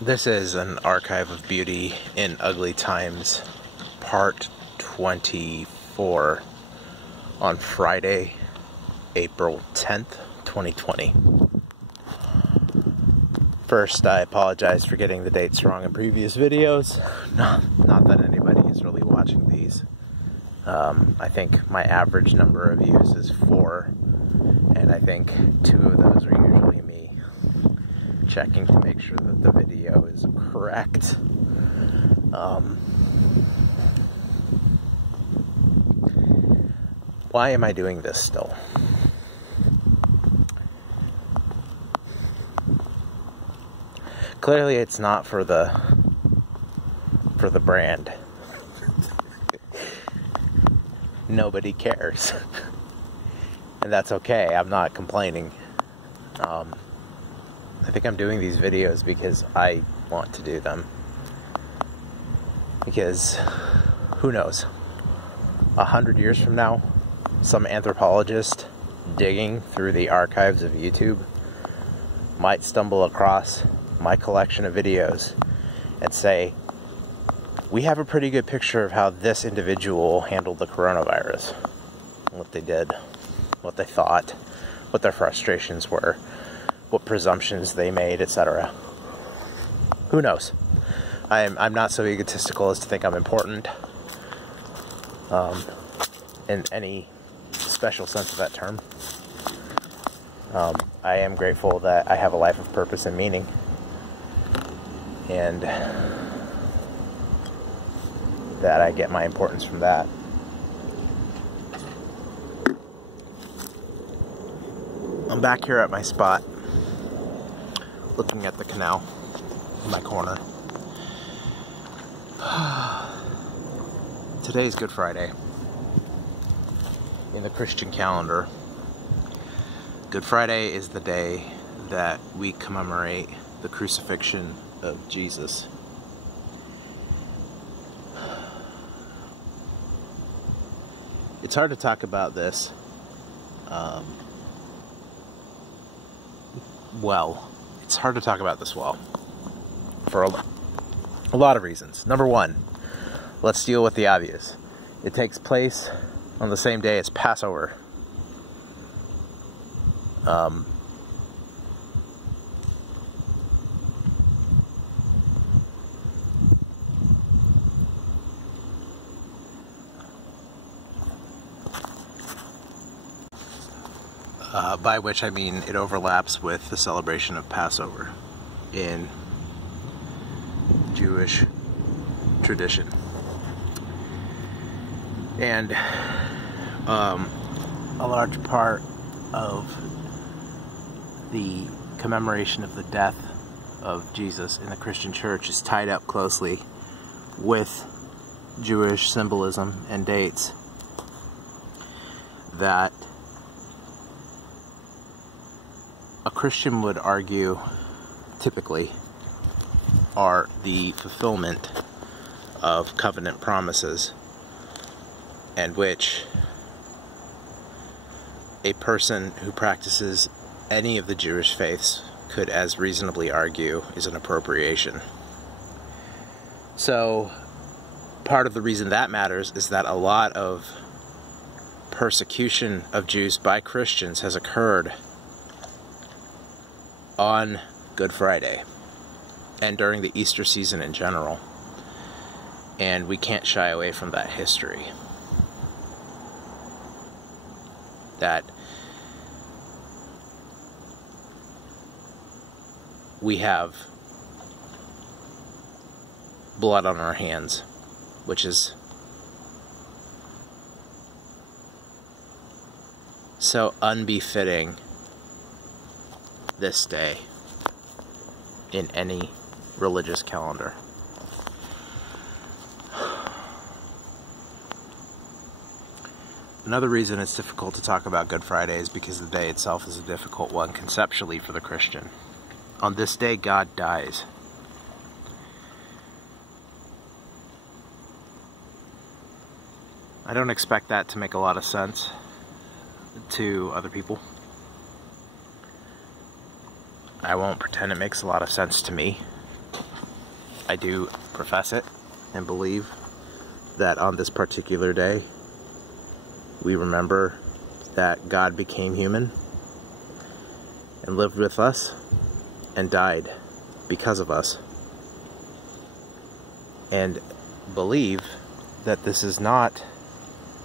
This is an archive of beauty in ugly times, part 24, on Friday, April 10th, 2020. First, I apologize for getting the dates wrong in previous videos. Not that anybody is really watching these. I think my average number of views is 4, and I think 2 of those are usually me checking to make sure that the video is correct. Why am I doing this still? Clearly it's not for the brand. Nobody cares. And that's okay, I'm not complaining. I think I'm doing these videos because I want to do them. Because, who knows, 100 years from now, some anthropologist digging through the archives of YouTube might stumble across my collection of videos and say, we have a pretty good picture of how this individual handled the coronavirus. What they did, what they thought, what their frustrations were, what presumptions they made, etc. Who knows? I'm not so egotistical as to think I'm important in any special sense of that term. I am grateful that I have a life of purpose and meaning, and that I get my importance from that. I'm back here at my spot, looking at the canal in my corner. Today's Good Friday. In the Christian calendar, Good Friday is the day that we commemorate the crucifixion of Jesus. It's hard to talk about this. It's hard to talk about this for a lot of reasons. Number one, let's deal with the obvious. It takes place on the same day as Passover. By which I mean it overlaps with the celebration of Passover in Jewish tradition. And a large part of the commemoration of the death of Jesus in the Christian church is tied up closely with Jewish symbolism and dates that a Christian would argue typically are the fulfillment of covenant promises, and which a person who practices any of the Jewish faiths could as reasonably argue is an appropriation. So part of the reason that matters is that a lot of persecution of Jews by Christians has occurred on Good Friday and during the Easter season in general, and we can't shy away from that history. That we have blood on our hands, which is so unbefitting this day in any religious calendar. Another reason it's difficult to talk about Good Friday is because the day itself is a difficult one conceptually for the Christian. On this day, God dies. I don't expect that to make a lot of sense to other people. I won't pretend it makes a lot of sense to me. I do profess it and believe that on this particular day, we remember that God became human and lived with us and died because of us. And believe that this is not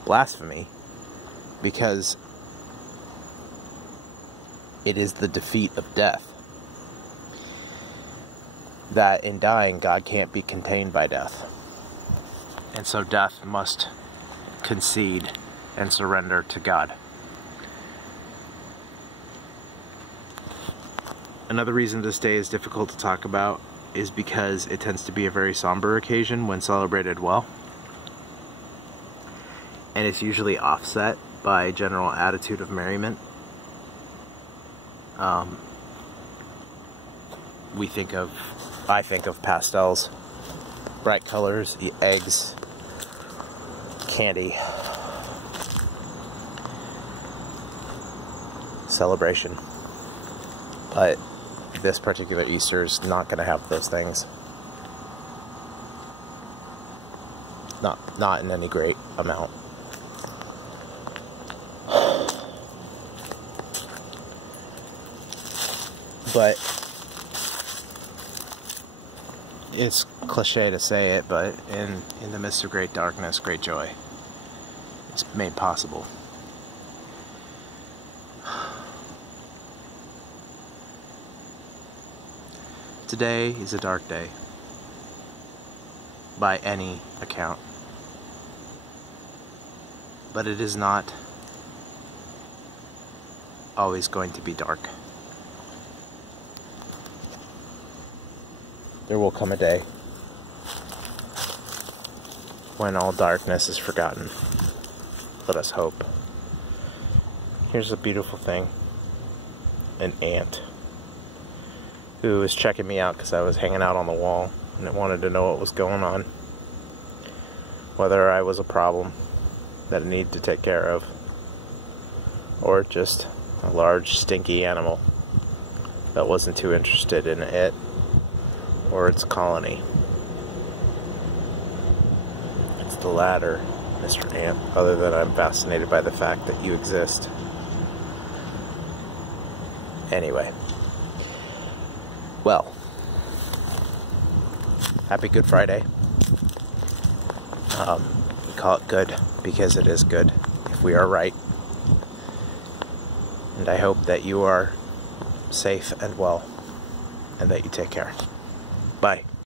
blasphemy, because it is the defeat of death. That in dying, God can't be contained by death. And so death must concede and surrender to God. Another reason this day is difficult to talk about is because it tends to be a very somber occasion when celebrated well. And it's usually offset by a general attitude of merriment. I think of pastels, bright colors, eggs, candy, celebration. But this particular Easter is not going to have those things. Not in any great amount. But it's cliche to say it, but in the midst of great darkness, great joy is made possible. Today is a dark day, by any account. But it is not always going to be dark. There will come a day when all darkness is forgotten. Let us hope. Here's a beautiful thing. An ant who was checking me out because I was hanging out on the wall and it wanted to know what was going on. Whether I was a problem that it needed to take care of, or just a large stinky animal that wasn't too interested in it or its colony. It's the latter, Mr. Ant, other than I'm fascinated by the fact that you exist. Anyway. Well, happy Good Friday. We call it good because it is good, if we are right. And I hope that you are safe and well, and that you take care. Bye.